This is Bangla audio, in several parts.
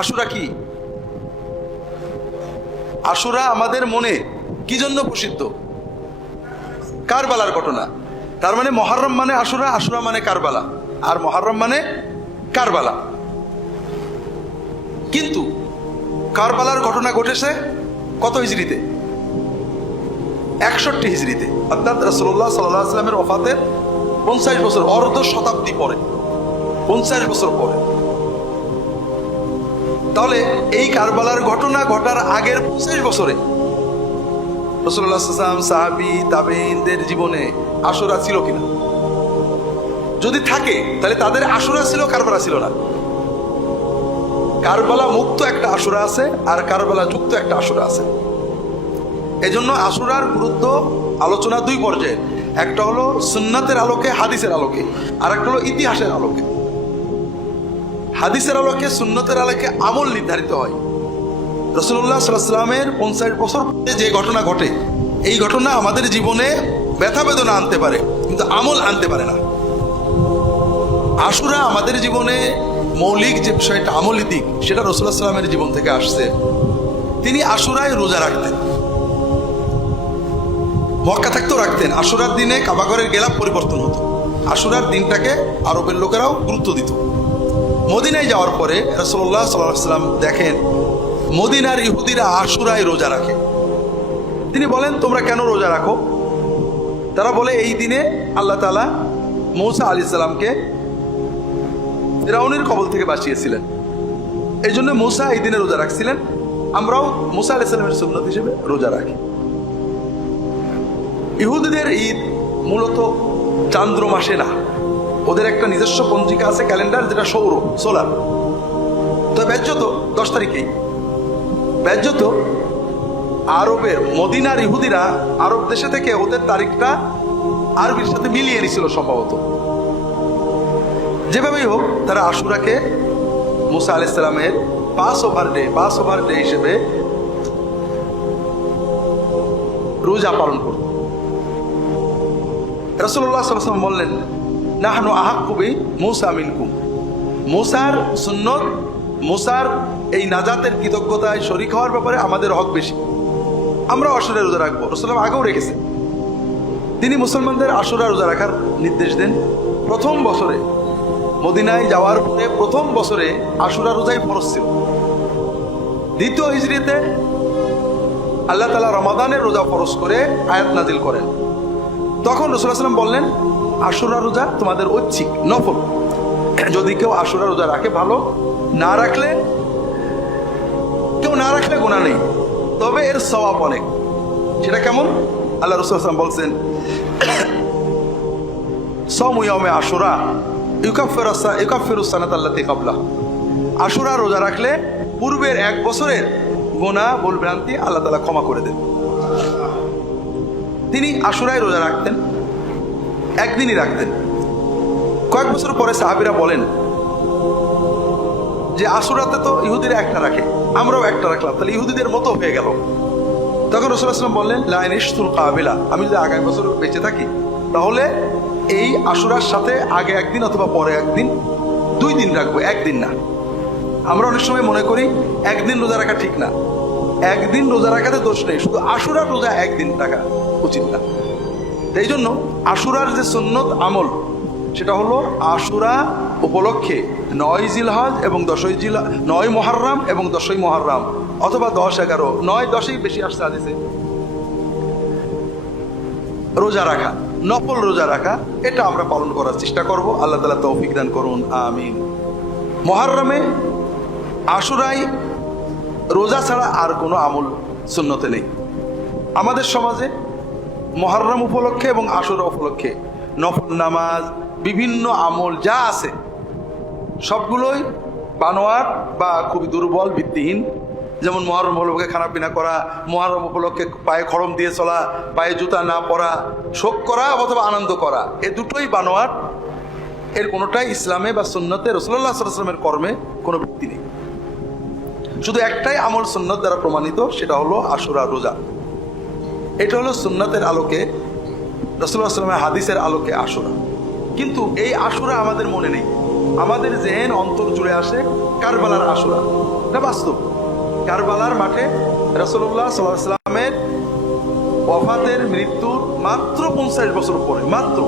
আশুরা কি? আশুরা আমাদের মনে কি জন্য প্রসিদ্ধ? কারবালার ঘটনা। তার মানে মুহররম মানে আশুরা, আশুরা মানে কারবালা, আর মুহররম মানে কারবালা। কিন্তু কারবালার ঘটনা ঘটেছে কত হিজরিতে? 61 হিজরিতে, অর্থাৎ রাসূলুল্লাহ সাল্লাল্লাহু আলাইহি ওয়াসাল্লামের ওফাতের 50 বছর, অর্ধ শতাব্দী পরে, 50 বছর পরে। তাহলে এই কারবালার ঘটনা ঘটার আগের 50 বছরে রাসূলুল্লাহ সাল্লাল্লাহু আলাইহি ওয়াসাল্লাম, সাহাবী, তাবেঈনদের জীবনে আশুরা ছিল কিনা? যদি থাকে তাহলে তাদের আশুরা ছিল, কারবালা ছিল না। কারবালা মুক্ত একটা আশুরা আছে, আর কারবালা যুক্ত একটা আশুরা আছে। এজন্য আশুরার গুরুত্ব আলোচনা দুই পর্যায়ে, একটা হলো সুন্নাতের আলোকে, হাদিসের আলোকে, আর একটা হলো ইতিহাসের আলোকে। হাদিসের আলোকে, সুন্নতের আলোকে আমল নির্ধারিত হয়। রাসূলুল্লাহ সাল্লাল্লাহু আলাইহি ওয়াসাল্লামের 50 বছর পরে যে ঘটনা ঘটে, এই ঘটনা আমাদের জীবনে ব্যথা বেদনা আনতে পারে, কিন্তু আমল আনতে পারে না। আশুরা আমাদের জীবনে মৌলিক যে বিষয়টা, আমলি দিক, সেটা রাসূলুল্লাহ সাল্লাল্লাহু আলাইহি ওয়াসাল্লামের জীবন থেকে আসছে। তিনি আশুরায় রোজা রাখতেন, মক্কা থাকতেও রাখতেন। আশুরার দিনে কাবাঘরের গেলাপ পরিবর্তন হতো। আশুরার দিনটাকে আরবের লোকেরাও গুরুত্ব দিত। মদিনায় যাওয়ার পরে রাসূলুল্লাহ সাল্লাল্লাহু আলাইহি ওয়াসাল্লাম দেখেন মদিনার ইহুদিরা আশুরায় রোজা রাখে। তিনি বলেন, তোমরা কেন রোজা রাখো? তারা বলে, এই দিনে আল্লাহ তাআলা মূসা আলাইহিস সালামকে ফিরআউনের কবল থেকে বাঁচিয়েছিলেন, এই জন্য মূসা এই দিনে রোজা রাখছিলেন। আমরাও মূসা আলাইহিস সালামের সুন্নত হিসেবে রোজা রাখি। ইহুদিদের ঈদ মূলত চান্দ্র মাসে না, ওদের একটা নিজস্ব পঞ্জিকা আছে, ক্যালেন্ডার, যেটা সৌর, সোলার। তো ব্যাজ্যত 10 তারিখেই। ব্যাজ্যত আরবের মদিনার ইহুদিরা আরব দেশে থেকে ওদের তারিখটা আরবির সাথে মিলিয়ে নিছিল সম্ভবত। যেভাবেই হোক, তারা আশুরাকে মূসা আলাইহিস সালামের পাস ওভার ডে হিসেবে রোজা পালন করত। রাসূলুল্লাহ সাল্লাল্লাহু আলাইহি ওয়াসাল্লাম বললেন, নাহনু আহাক্কু বি মূসা মিনকুম। মূসার সুন্নত, মূসার এই নাজাতের কৃতজ্ঞতায় শরীক হওয়ার ব্যাপারে আমাদের হক বেশি, আমরা আশুরা রোজা রাখবো। রাসূলুল্লাহ আগেও রেখেছে। তিনি মুসলমানদের আশুরা রোজা রাখার নির্দেশ দেন। প্রথম বছরে মদিনায় যাওয়ার পরে প্রথম বছরে আশুরা রোজাই ফরজ ছিল। দ্বিতীয় হিজরিতে আল্লাহ তাআলা রমাদানের রোজা ফরজ করে আয়াত নাজিল করেন। তখন রাসূলুল্লাহ সাল্লাল্লাহু আলাইহি ওয়াসাল্লাম বললেন, আশুরা রোজা তোমাদের ঐচ্ছিক, নফল। যদি কেউ আশুরা রোজা রাখে ভালো, না রাখলে গুনাহ নেই, তবে এর সওয়াব অনেক। সেটা কেমন? আল্লাহ রাসূল সাল্লাল্লাহু আলাইহি ওয়াসাল্লাম বলছেন, সাওমু ইয়াউমে আশুরা ইউকাফিরু সানাত আল্লাতী ক্বাবলা। আশুরা রোজা রাখলে পূর্বের 1 বছরের গুনাহ, ভুল ভ্রান্তি আল্লাহ তাআলা ক্ষমা করে দেন। তিনি আশুরায় রোজা রাখতেন, একদিনই রাখতেন। কয়েক বছর পরে সাহাবীরা বলেন যে আশুরাতে তো ইহুদিরা একটা রাখে, আমরাও একটা রাখলাম, তাহলে ইহুদিদের মতো হয়ে গেল। তখন রাসূলুল্লাহ সাল্লাল্লাহু আলাইহি ওয়াসাল্লাম বললেন, লা ইনিশতুল কাবিলা, আমি যদি আগামী বছর বেঁচে থাকি তাহলে এই আশুরার সাথে আগে একদিন অথবা পরে একদিন, 2 দিন রাখবো, একদিন না। আমরা অনেক সময় মনে করি একদিন রোজা রাখা ঠিক না। একদিন রোজা রাখাতে দোষ নেই, শুধু আশুরার রোজা একদিন রাখা উচিত না। এই জন্য আশুরার যে সুন্নত আমল, সেটা হলো আশুরা উপলক্ষে 9 জিলহজ এবং 9 মুহররম এবং 10ই মুহররম, অথবা 10, 11, 9, 10ই বেশি আসছে হাদিসে, রোজা রাখা, নফল রোজা রাখা, এটা আমরা পালন করার চেষ্টা করব। আল্লাহ তাআলা তৌফিক দান করুন, আমিন। মুহররমে আশুরায় রোজা ছাড়া আর কোনো আমল সুন্নতে নেই। আমাদের সমাজে মুহররম উপলক্ষে এবং আশুরা উপলক্ষে নফল নামাজ, বিভিন্ন আমল যা আছে সবগুলোই বানোয়াট বা খুবই দুর্বল, ভিত্তিহীন। যেমন মুহররম উপলক্ষে খানা পিনা করা, মুহররম উপলক্ষে পায়ে খড়ম দিয়ে চলা, পায়ে জুতা না পরা, শোক করা অথবা আনন্দ করা, এ দুটোই বানোয়াট। এর কোনোটাই ইসলামে বা সুন্নতে, রাসূলুল্লাহ সাল্লাল্লাহু আলাইহি ওয়াসাল্লামের কর্মে কোনো ভিত্তি নেই। শুধু একটাই আমল সুন্নত দ্বারা প্রমাণিত, সেটা হলো আশুরা রোজা। এটা হলো সুন্নতের আলোকে, রাসূলুল্লাহ সাল্লাল্লাহু আলাইহি ওয়াসাল্লামের হাদিসের আলোকে আশুরা। কিন্তু এই আশুরা আমাদের মনে নেই। আমাদের জেহেন অন্তর জুড়ে আসে কারবালার আশুরা। এটা বাস্তব। কারবালার মাঠে রাসূলুল্লাহ সাল্লাল্লাহু আলাইহি ওয়াসাল্লামের ওয়াফাতের মৃত্যুর মাত্র 50 বছর পরে, মাত্র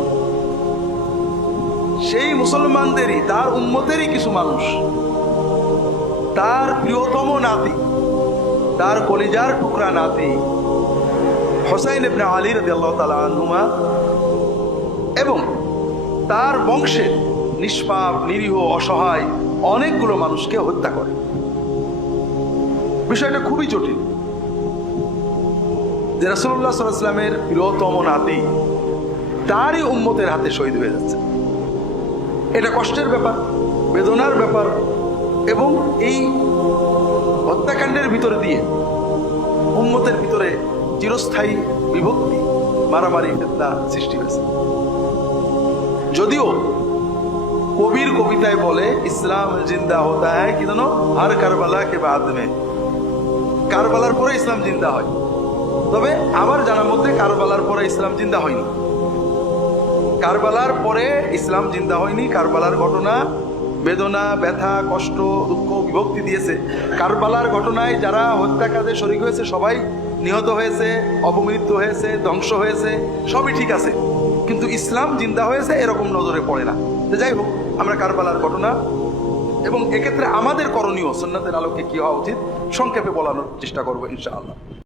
সেই মুসলমানদেরই, তার উম্মতেরই কিছু মানুষ, তার প্রিয়তম নাতি, তার কলিজার টুকরা নাতি হুসাইন ইবনে আলী রাদিয়াল্লাহু তাআলা আনহুমা এবং তার বংশের নিষ্পাপ নিরীহ অসহায় অনেকগুলো মানুষকে হত্যা করে। বিষয়টা খুবই জটিল যে রাসূলুল্লাহ সাল্লাল্লাহু আলাইহি ওয়াসাল্লামের প্রিয়তম নাতি তারই উম্মতের হাতে শহীদ হয়ে যাচ্ছে। এটা কষ্টের ব্যাপার, বেদনার ব্যাপার, এবং এই হত্যাকাণ্ডের ভিতরে দিয়ে উম্মতের ভিতরে চিরস্থায়ী বিভক্তি, মারামারি, ফিতনা সৃষ্টি হয়েছে। যদিও কবির কবিতায় বলে ইসলাম জিন্দা হতা হ্যায় কি জানো, হর কারবালা কে বাদ মে, কারবালার পরে ইসলাম জিন্দা হয়। তবে আমার জানার মধ্যে কারবালার পরে ইসলাম জিন্দা হয়নি। কারবালার পরে ইসলাম জিন্দা হয়নি। কারবালার ঘটনা বেদনা, ব্যথা, কষ্ট, দুঃখ, বিভক্তি দিয়েছে। কারবালার ঘটনায় যারা হত্যাকাণ্ডে শরীক হয়েছে সবাই নিহত হয়েছে, অপমৃত্যু হয়েছে, ধ্বংস হয়েছে, সবই ঠিক আছে, কিন্তু ইসলাম জিন্দা হয়েছে এরকম নজরে পড়ে না। তো যাই হোক, আমরা কারবালার ঘটনা এবং এক্ষেত্রে আমাদের করণীয় সুন্নাতের আলোকে কি হওয়া উচিত সংক্ষেপে বলানোর চেষ্টা করবো ইনশাআল্লাহ।